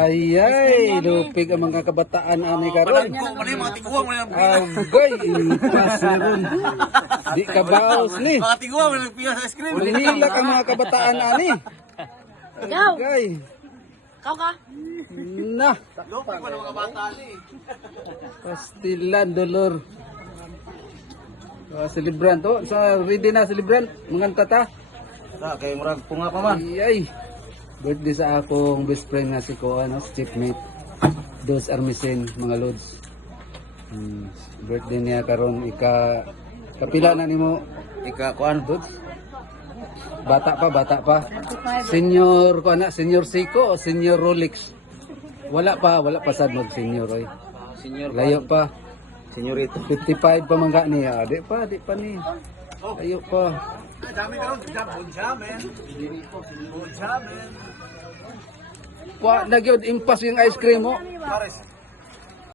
Ayay, lupig ang mga kabataan ani karon. Mali mga tiguang mo lang. Agay, ipas na ron. Di ka baos ni. Mga tiguang mo lang piya sa screen. Manghilak ang mga kabataan ani. Ikaw. Agay. Ikaw ka? Na, Lupig mo ng mga bata ni. pastilan dolor. Celebrant to, sa ready na celebrant, manganta ta. Sa kay murag punga pa man. Ayay. Birthday sa akong best friend nga si Ko, ano, si Chiefmate. Dos Armisen, mga lods. Birthday niya karon kapila na nimo Ika kuan Lods. Bata pa. Senior ko na, senior Seiko o senior Rolex. Wala pa sad mag senior oy. senior Layo pa. senyorito. 55 pa man ga niya. Di pa ni. Layo pa. Dami karon Bonjamin. Bonjamin. Wa na gyud impas yung ice cream mo. Pares.